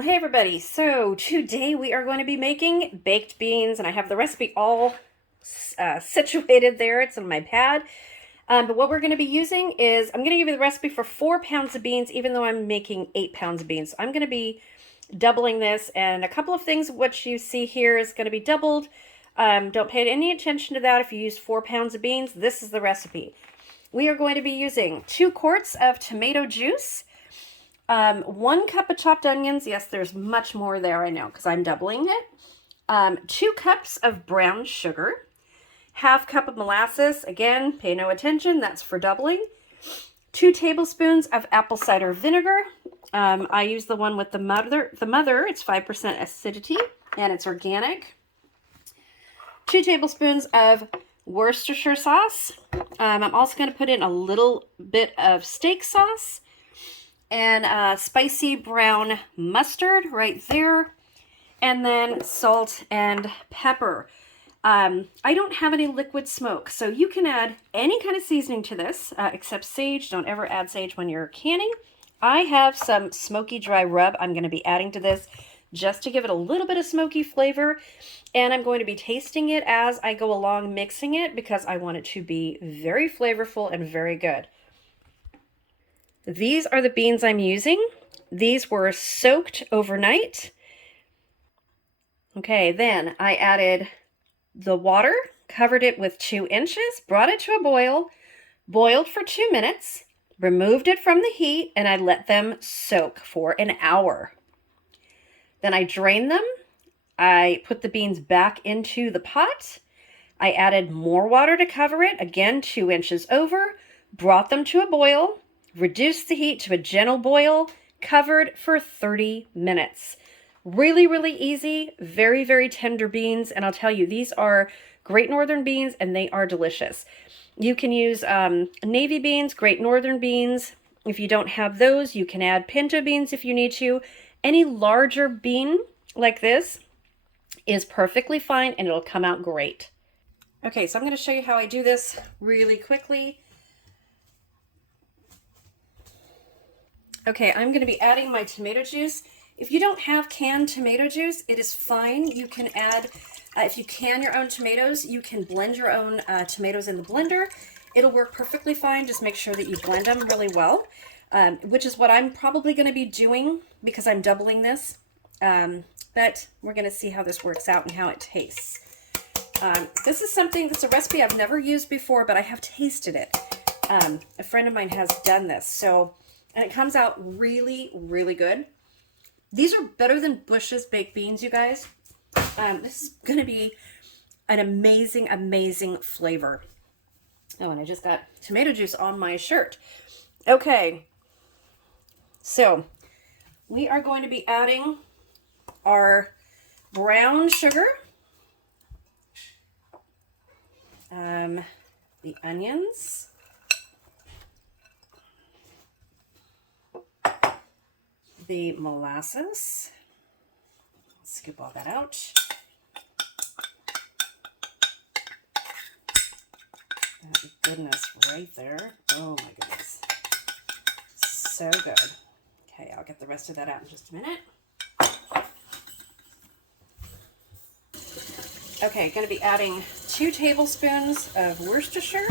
Well, hey everybody, so today we are going to be making baked beans, and I have the recipe all situated there. It's on my pad. But what we're going to be using is, I'm going to give you the recipe for 4 pounds of beans, even though I'm making 8 pounds of beans. So I'm going to be doubling this, and a couple of things what you see here is going to be doubled. Don't pay any attention to that if you use 4 pounds of beans. This is the recipe. We are going to be using 2 quarts of tomato juice, 1 cup of chopped onions. Yes, there's much more there, I know, because I'm doubling it. 2 cups of brown sugar, ½ cup of molasses. Again, pay no attention, that's for doubling. 2 tablespoons of apple cider vinegar. I use the one with the mother. It's 5% acidity, and it's organic. 2 tablespoons of Worcestershire sauce. I'm also going to put in a little bit of steak sauce, and spicy brown mustard right there, and then salt and pepper. I don't have any liquid smoke, so you can add any kind of seasoning to this, except sage. Don't ever add sage when you're canning. I have some smoky dry rub I'm going to be adding to this just to give it a little bit of smoky flavor, and I'm going to be tasting it as I go along, mixing it, because I want it to be very flavorful and very good. These are the beans I'm using. These were soaked overnight. Okay, then I added the water, covered it with 2 inches, brought it to a boil, boiled for 2 minutes, removed it from the heat, and I let them soak for an hour. Then I drained them. I put the beans back into the pot. I added more water to cover it, again 2 inches over, brought them to a boil, reduced the heat to a gentle boil, covered for 30 minutes. Really, really easy, very, very tender beans, and I'll tell you, these are Great Northern beans, and they are delicious. You can use navy beans, Great Northern beans. If you don't have those, you can add pinto beans if you need to. Any larger bean like this is perfectly fine, and it'll come out great. Okay, so I'm going to show you how I do this really quickly. Okay, I'm going to be adding my tomato juice. If you don't have canned tomato juice, it is fine. You can add, if you can your own tomatoes, you can blend your own tomatoes in the blender. It'll work perfectly fine. Just make sure that you blend them really well, which is what I'm probably going to be doing because I'm doubling this. But we're going to see how this works out and how it tastes. This is a recipe I've never used before, but I have tasted it. A friend of mine has done this, and it comes out really, really good. These are better than Busch's baked beans, you guys. This is going to be an amazing, amazing flavor. Oh, and I just got tomato juice on my shirt. Okay, so we are going to be adding our brown sugar, the onions, the molasses. Skip all that out. That goodness right there. Oh my goodness. So good. Okay, I'll get the rest of that out in just a minute. Okay, going to be adding 2 tablespoons of Worcestershire.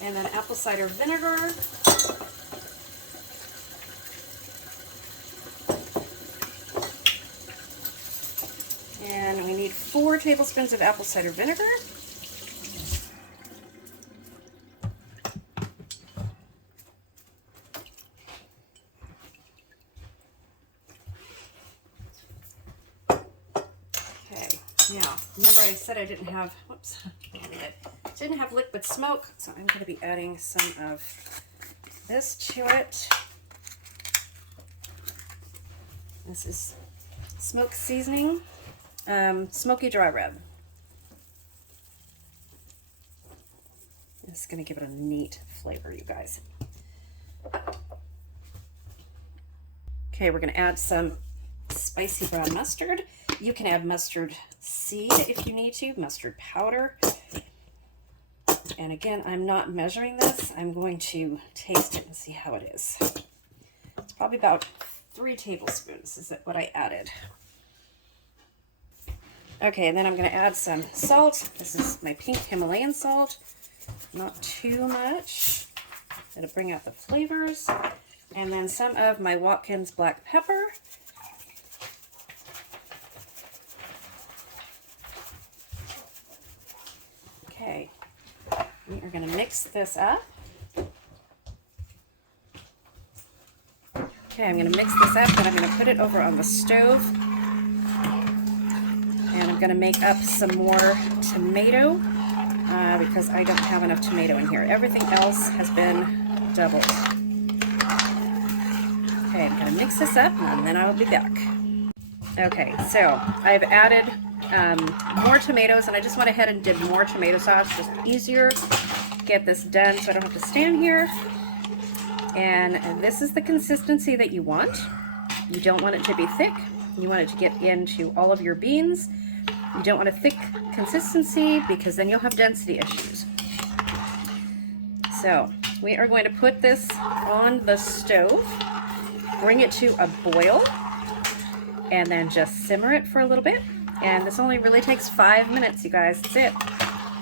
And then apple cider vinegar. And we need 4 tablespoons of apple cider vinegar. Okay, now remember I said I didn't have, whoops, didn't have liquid smoke, so I'm going to be adding some of this to it. This is smoke seasoning, smoky dry rub. This is going to give it a neat flavor, you guys. Okay, we're going to add some spicy brown mustard. You can add mustard seed if you need to, mustard powder. And again, I'm not measuring this. I'm going to taste it and see how it is. It's probably about 3 tablespoons is what I added. Okay, and then I'm going to add some salt. This is my pink Himalayan salt. Not too much. It'll bring out the flavors. And then some of my Watkins black pepper. Okay, we are going to mix this up. Okay, I'm going to mix this up, and I'm going to put it over on the stove. And I'm going to make up some more tomato because I don't have enough tomato in here. Everything else has been doubled. Okay, I'm going to mix this up, and then I'll be back. Okay, so I've added more tomatoes, and I just went ahead and did more tomato sauce. Just easier to get this done so I don't have to stand here. And this is the consistency that you want. You don't want it to be thick. You want it to get into all of your beans. You don't want a thick consistency because then you'll have density issues. So we are going to put this on the stove, bring it to a boil, and then just simmer it for a little bit. And this only really takes 5 minutes, you guys. That's it.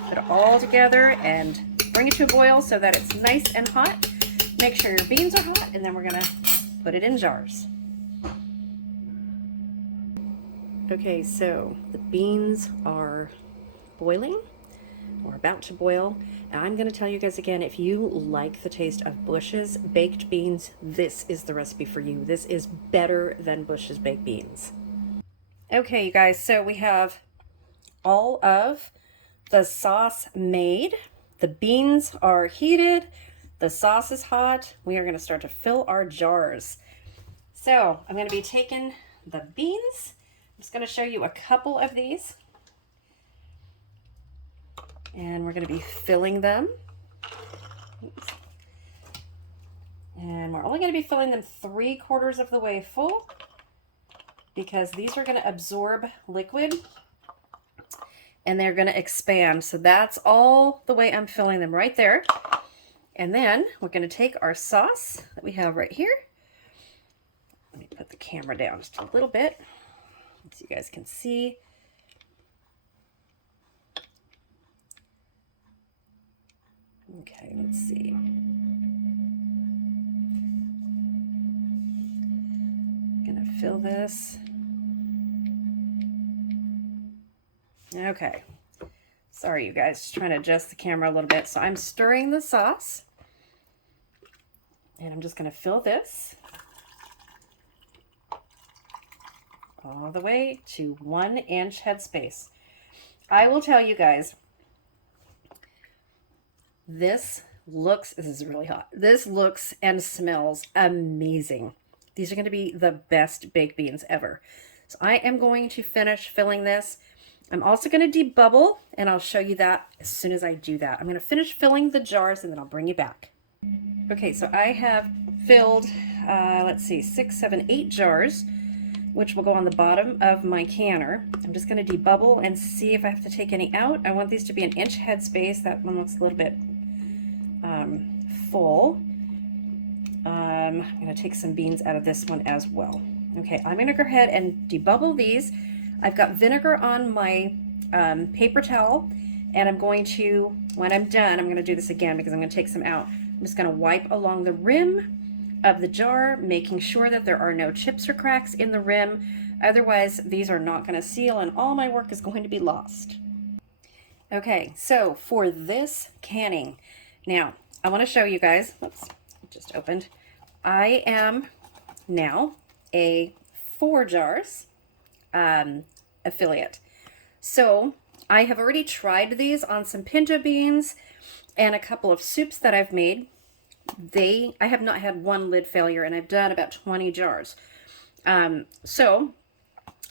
Put it all together and bring it to a boil so that it's nice and hot. Make sure your beans are hot, and then we're gonna put it in jars. Okay, so the beans are boiling, or about to boil. And I'm gonna tell you guys again, if you like the taste of Busch's baked beans, this is the recipe for you. This is better than Busch's baked beans. Okay, you guys, so we have all of the sauce made. The beans are heated. The sauce is hot. We are going to start to fill our jars. So I'm going to be taking the beans. I'm just going to show you a couple of these. And we're going to be filling them. Oops. And we're only going to be filling them 3/4 of the way full because these are going to absorb liquid and they're going to expand. So that's all the way I'm filling them right there. And then we're going to take our sauce that we have right here. Let me put the camera down just a little bit so you guys can see. Okay, let's see. I'm going to fill this. Okay. Sorry, you guys, just trying to adjust the camera a little bit. So I'm stirring the sauce. And I'm just going to fill this all the way to 1-inch headspace. I will tell you guys, this is really hot. This looks and smells amazing. These are going to be the best baked beans ever. So I am going to finish filling this. I'm also going to debubble, and I'll show you that as soon as I do that. I'm going to finish filling the jars, and then I'll bring you back. Okay, so I have filled, let's see, 6, 7, 8 jars, which will go on the bottom of my canner. I'm just going to debubble and see if I have to take any out. I want these to be 1-inch headspace. That one looks a little bit full. I'm going to take some beans out of this one as well. Okay, I'm going to go ahead and debubble these. I've got vinegar on my paper towel, and I'm going to, when I'm done, I'm going to do this again because I'm going to take some out. I'm just going to wipe along the rim of the jar, making sure that there are no chips or cracks in the rim. Otherwise, these are not going to seal, and all my work is going to be lost. Okay, so for this canning, now I want to show you guys, oops, it just opened. I am now a Forjars affiliate. So I have already tried these on some pinto beans and a couple of soups that I've made. I have not had one lid failure, and I've done about 20 jars. So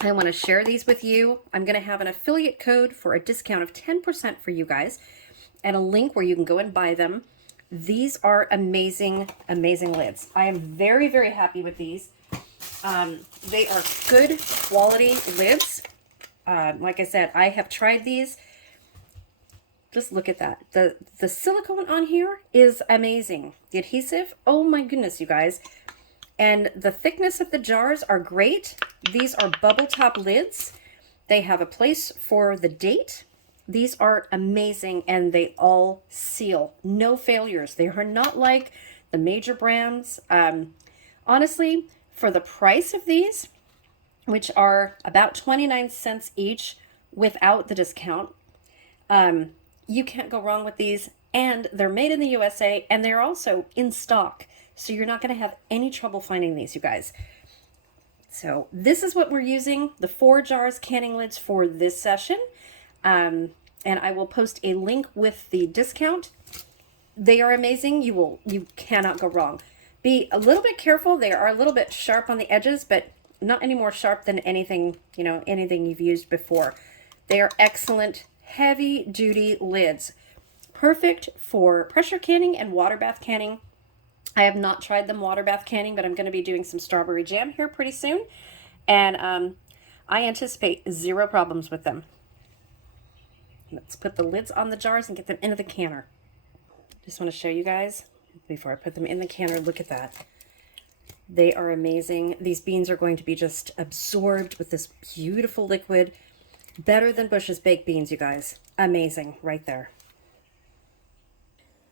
I want to share these with you. I'm going to have an affiliate code for a discount of 10% for you guys and a link where you can go and buy them. These are amazing, amazing lids. I am very, very happy with these. They are good quality lids. Like I said, I have tried these. Just look at that. The silicone on here is amazing. The adhesive, oh my goodness, you guys. And the thickness of the jars are great. These are bubble top lids. They have a place for the date. These are amazing, and they all seal. No failures. They are not like the major brands. Honestly, for the price of these, which are about 29 cents each without the discount, you can't go wrong with these. And they're made in the USA, and they're also in stock. So you're not going to have any trouble finding these, you guys. So this is what we're using, the Forjars canning lids for this session. And I will post a link with the discount. They are amazing. You cannot go wrong. Be a little bit careful. They are a little bit sharp on the edges, but not any more sharp than anything, anything you've used before. They are excellent, heavy duty lids. Perfect for pressure canning and water bath canning. I have not tried them water bath canning, but I'm going to be doing some strawberry jam here pretty soon. And I anticipate zero problems with them. Let's put the lids on the jars and get them into the canner. Just want to show you guys, before I put them in the canner, look at that. They are amazing. These beans are going to be just absorbed with this beautiful liquid. Better than Busch's baked beans, you guys. Amazing, right there.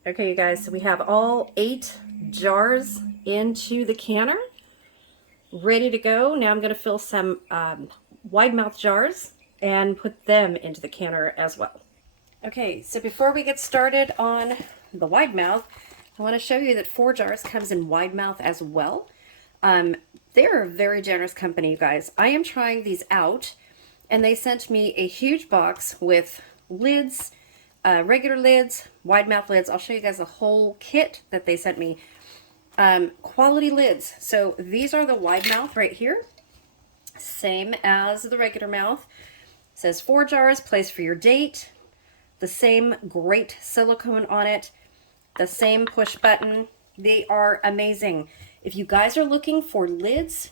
Okay, you guys, so we have all 8 jars into the canner, ready to go. Now I'm going to fill some wide mouth jars and put them into the canner as well. Okay, so before we get started on the wide mouth, I want to show you that Forjars comes in wide mouth as well. They're a very generous company, you guys. I am trying these out, and they sent me a huge box with lids, regular lids, wide mouth lids. I'll show you guys the whole kit that they sent me. Quality lids. So these are the wide mouth right here. Same as the regular mouth. It says Forjars, place for your date. The same great silicone on it. The same push button. They are amazing. If you guys are looking for lids,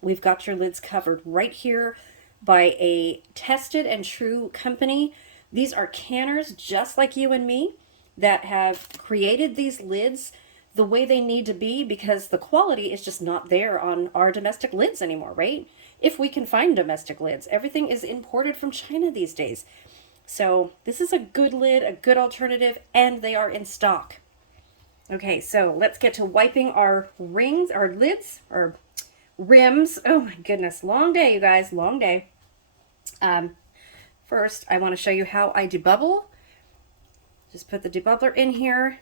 we've got your lids covered right here by a tested and true company. These are canners just like you and me that have created these lids the way they need to be, because the quality is just not there on our domestic lids anymore, right? If we can find domestic lids. Everything is imported from China these days. So this is a good lid, a good alternative, and they are in stock. Okay, so let's get to wiping our rings, our lids, our rims. Oh my goodness, long day, you guys, long day. First, I want to show you how I debubble. Just put the debubbler in here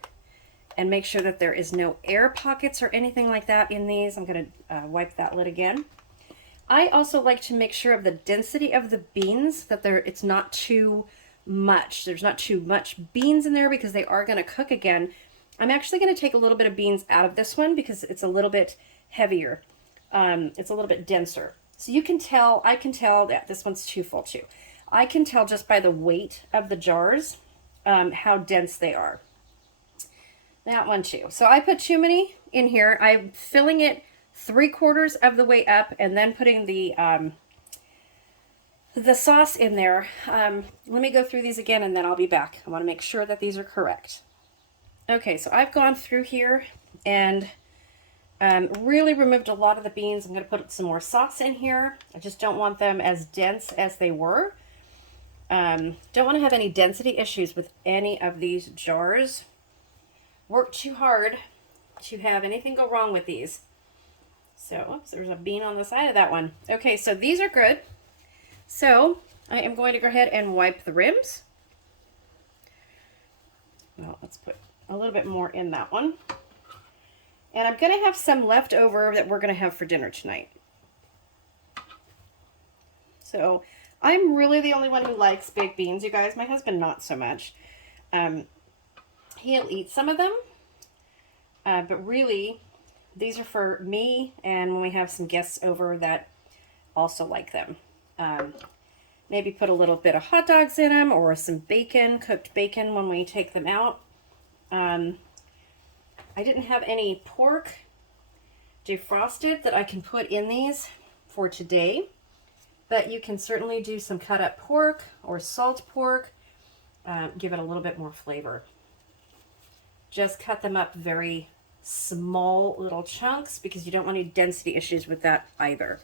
and make sure that there is no air pockets or anything like that in these. I'm going to wipe that lid again. I also like to make sure of the density of the beans, that it's not too much. There's not too much beans in there, because they are going to cook again. I'm actually going to take a little bit of beans out of this one because it's a little bit heavier. It's a little bit denser. So you can tell, I can tell that this one's too full too. I can tell just by the weight of the jars how dense they are. That one too. So I put too many in here. I'm filling it 3/4 of the way up and then putting the sauce in there. Let me go through these again and then I'll be back. I want to make sure that these are correct. Okay, so I've gone through here and really removed a lot of the beans. I'm going to put some more sauce in here. I just don't want them as dense as they were. Don't want to have any density issues with any of these jars. Work too hard to have anything go wrong with these. So, oops, there's a bean on the side of that one. Okay, so these are good. So, I am going to go ahead and wipe the rims. Well, let's put a little bit more in that one. And I'm going to have some left over that we're going to have for dinner tonight. So, I'm really the only one who likes baked beans, you guys. My husband, not so much. He'll eat some of them. But really, these are for me and when we have some guests over that also like them. Maybe put a little bit of hot dogs in them or some bacon, cooked bacon when we take them out. I didn't have any pork defrosted that I can put in these for today. but you can certainly do some cut up pork or salt pork, give it a little bit more flavor. Just cut them up very small little chunks because you don't want any density issues with that either.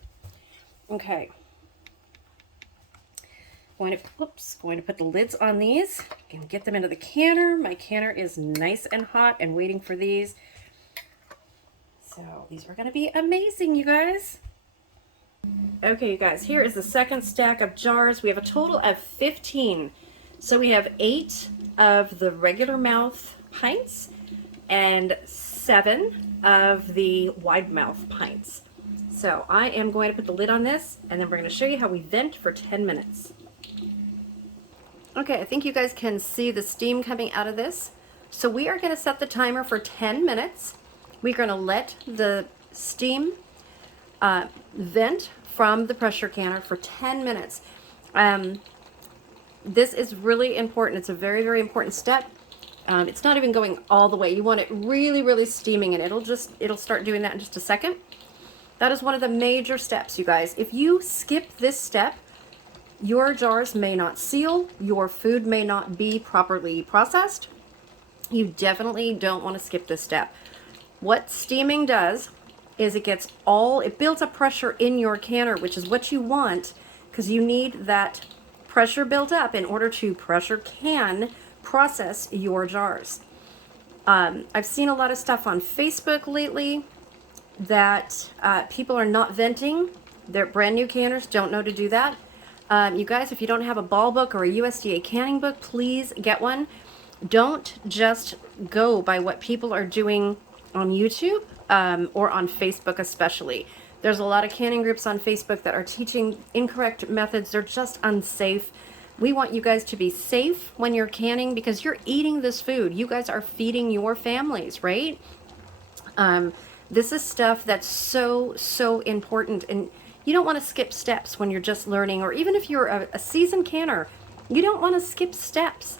Okay. Going to put the lids on these and get them into the canner. My canner is nice and hot and waiting for these. So these are going to be amazing, you guys. Okay, you guys, here is the second stack of jars. We have a total of 15. So we have 8 of the regular mouth pints and 7 of the wide mouth pints. So I am going to put the lid on this, and then we're going to show you how we vent for 10 minutes. Okay, I think you guys can see the steam coming out of this. So we are going to set the timer for 10 minutes. We're going to let the steam vent from the pressure canner for 10 minutes. This is really important. It's a very, very important step. It's not even going all the way. You want it really, really steaming, and it'll start doing that in just a second. That is one of the major steps, you guys. If you skip this step, your jars may not seal, your food may not be properly processed. You definitely don't want to skip this step. What steaming does is it builds up pressure in your canner, which is what you want, because you need that pressure built up in order to pressure can process your jars. I've seen a lot of stuff on Facebook lately that people are not venting their brand new canners, don't know to do that. You guys, if you don't have a ball book or a USDA canning book, please get one. Don't just go by what people are doing on YouTube or on Facebook especially. There's a lot of canning groups on Facebook that are teaching incorrect methods. They're just unsafe. We want you guys to be safe when you're canning because you're eating this food. You guys are feeding your families, right? This is stuff that's so, so important. And you don't want to skip steps when you're just learning, or even if you're a seasoned canner, you don't want to skip steps.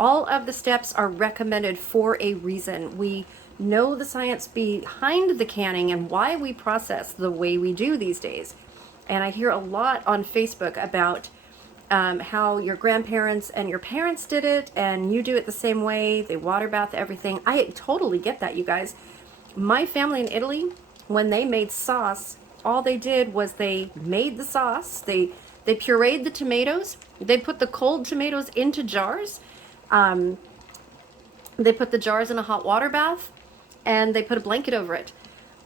All of the steps are recommended for a reason. We know the science behind the canning and why we process the way we do these days. And I hear a lot on Facebook about how your grandparents and your parents did it, and you do it the same way. They water bath everything. I totally get that, you guys. My family in Italy, when they made sauce, all they did was they made the sauce. They pureed the tomatoes. They put the cold tomatoes into jars. They put the jars in a hot water bath, and they put a blanket over it.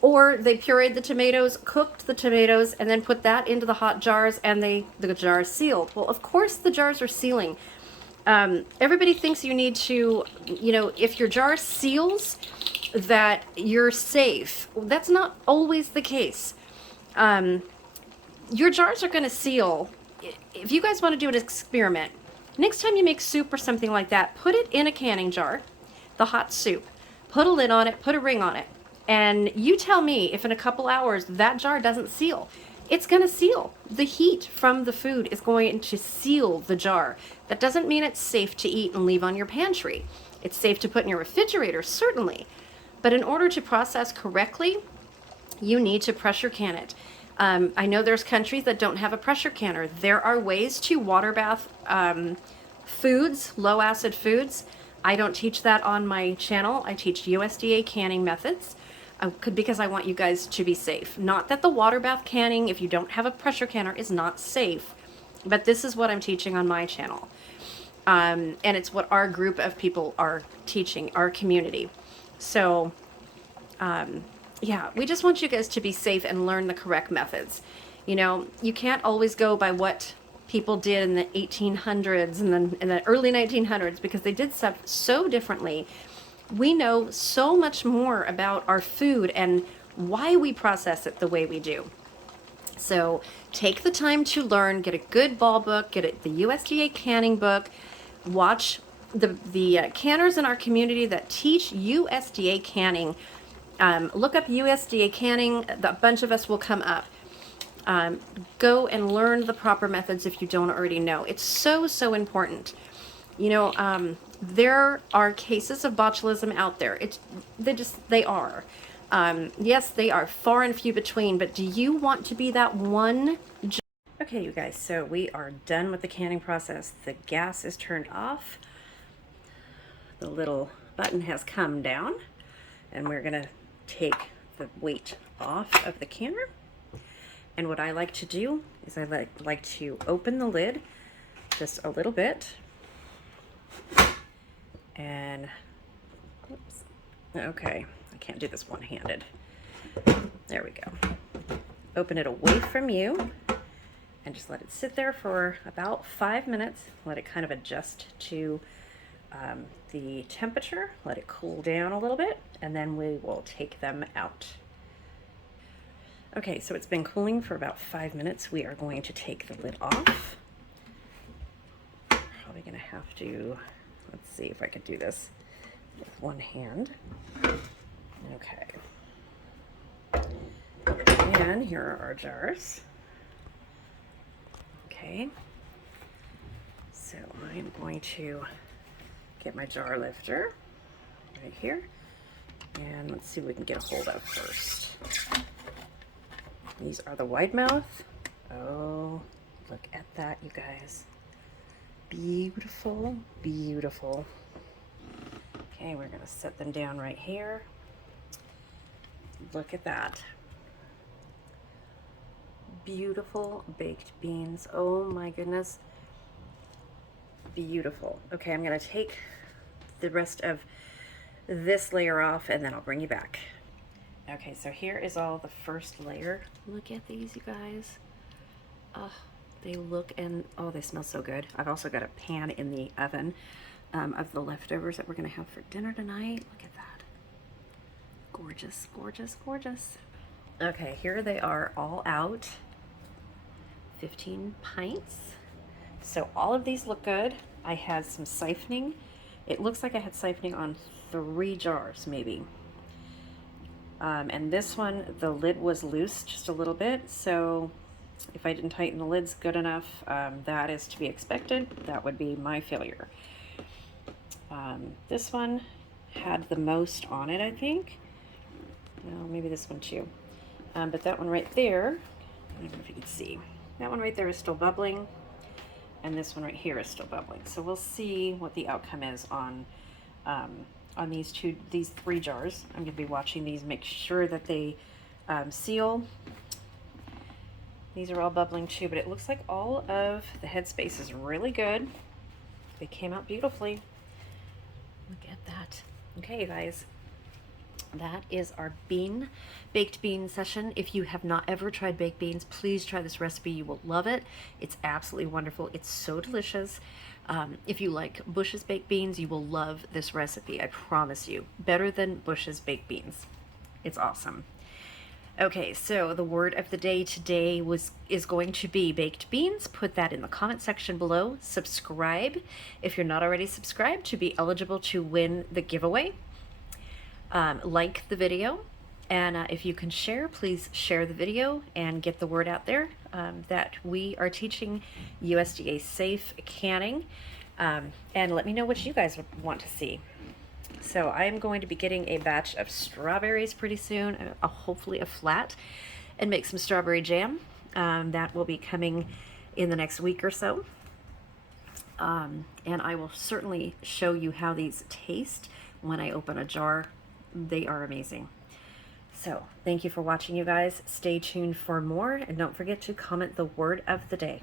Or they pureed the tomatoes, cooked the tomatoes, and then put that into the hot jars, and the jars sealed. Well, of course the jars are sealing. Everybody thinks you need to, if your jar seals, that you're safe. That's not always the case. Your jars are going to seal. If you guys want to do an experiment, next time you make soup or something like that, put it in a canning jar, the hot soup. Put a lid on it, put a ring on it. And you tell me if in a couple hours that jar doesn't seal. It's going to seal. The heat from the food is going to seal the jar. That doesn't mean it's safe to eat and leave on your pantry. It's safe to put in your refrigerator, certainly. But in order to process correctly, you need to pressure can it. I know there's countries that don't have a pressure canner. There are ways to water bath foods, low acid foods. I don't teach that on my channel. I teach USDA canning methods because I want you guys to be safe. Not that the water bath canning, if you don't have a pressure canner, is not safe, but this is what I'm teaching on my channel. And it's what our group of people are teaching, our community. So, yeah, we just want you guys to be safe and learn the correct methods. You can't always go by what people did in the 1800s and then in the early 1900s because they did stuff so differently. We know so much more about our food and why we process it the way we do. So take the time to learn, get a good ball book, get the USDA canning book, watch the canners in our community that teach USDA canning. Look up USDA canning, a bunch of us will come up. Go and learn the proper methods if you don't already know. It's so, so important. There are cases of botulism out there. They are. Yes, they are far and few between, but do you want to be that one Okay, you guys, so we are done with the canning process. The gas is turned off. The little button has come down, and we're gonna take the weight off of the canner. And what I like to do is I like to open the lid just a little bit. And, oops, okay, I can't do this one-handed. There we go. Open it away from you and just let it sit there for about 5 minutes. Let it kind of adjust to the temperature. Let it cool down a little bit, and then we will take them out. Okay, so it's been cooling for about 5 minutes. We are going to take the lid off. Probably gonna have to, let's see if I could do this with one hand. Okay. And here are our jars. Okay. So I'm going to get my jar lifter right here. And let's see what we can get a hold of first. These are the wide mouth. Oh, look at that, you guys. Beautiful, beautiful. Okay, we're gonna set them down right here. Look at that. Beautiful baked beans. Oh my goodness. Beautiful. Okay, I'm gonna take the rest of this layer off and then I'll bring you back. Okay, so here is all the first layer. Look at these, you guys. Oh, they look and oh, they smell so good. I've also got a pan in the oven of the leftovers that we're gonna have for dinner tonight. Look at that. Gorgeous, gorgeous, gorgeous. Okay, here they are all out. 15 pints. So all of these look good. I had some siphoning. It looks like I had siphoning on 3 jars, maybe. And this one, the lid was loose just a little bit, so if I didn't tighten the lids good enough, that is to be expected. That would be my failure. This one had the most on it, I think. Well, maybe this one too. But that one right there, I don't know if you can see, that one right there is still bubbling, and this one right here is still bubbling. So we'll see what the outcome is on these 3 jars. I'm gonna be watching these, make sure that they seal. These are all bubbling too, but it looks like all of the headspace is really good. They came out beautifully. Look at that. Okay, guys, that is our baked bean session. If you have not ever tried baked beans, please try this recipe. You will love it. It's absolutely wonderful. It's so delicious. If you like Busch's baked beans, you will love this recipe. I promise you. Better than Busch's baked beans. It's awesome. Okay, so the word of the day today is going to be baked beans. Put that in the comment section below. Subscribe if you're not already subscribed to be eligible to win the giveaway. Like the video, and if you can share, please share the video and get the word out there that we are teaching USDA safe canning, and let me know what you guys would want to see. So I am going to be getting a batch of strawberries pretty soon, hopefully a flat, and make some strawberry jam. That will be coming in the next week or so, and I will certainly show you how these taste when I open a jar. They are amazing. So thank you for watching, you guys. Stay tuned for more, and don't forget to comment the word of the day.